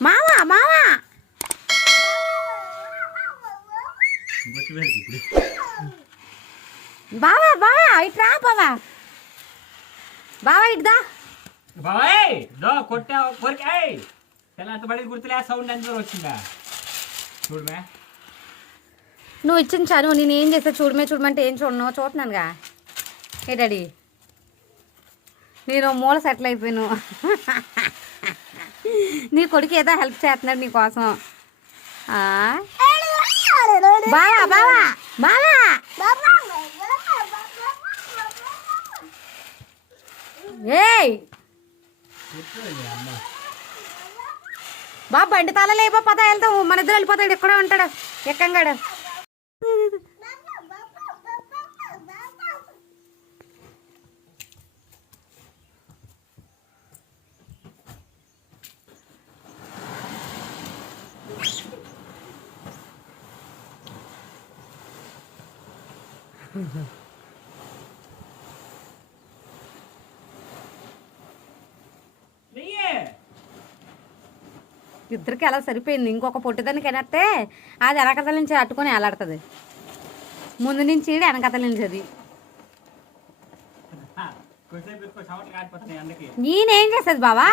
మావా మావా బావా బావా ఇట్రా బావా బావా ఇట్దా బాబాయ్ దో కొట్టా కొరికాయ్ ఎంత బడి గుర్తులే సౌండ్ ఎంత దూరం వచ్చిందా చూడమే నువ్వు ఇచ్చిన చనువు నేను ఏం చేస్తా చూడమంటే ఏం చూడను చూస్తున్నానుగా ఏ డాడీ నేను మూల సెటిల్ అయిపోయాను నీ కొడుకు ఏదో హెల్ప్ చేస్తున్నాడు నీకోసం బావా బావా బావా ఏయ్ బాబు బండి తాళాలు అయిపోతా వెళ్తావు మన ఇద్దరు వెళ్ళిపోతాడు ఎక్కడే ఉంటాడు ఎక్కంగాడు ఇద్దరికి అలా సరిపోయింది ఇంకొక పొట్టిదానికి ఎనట్టే అది వెనకతల నుంచి అట్టుకొని ఎలాడుతుంది ముందు నుంచి వెనకతల నుంచి అది నేనేం చేసేది బావా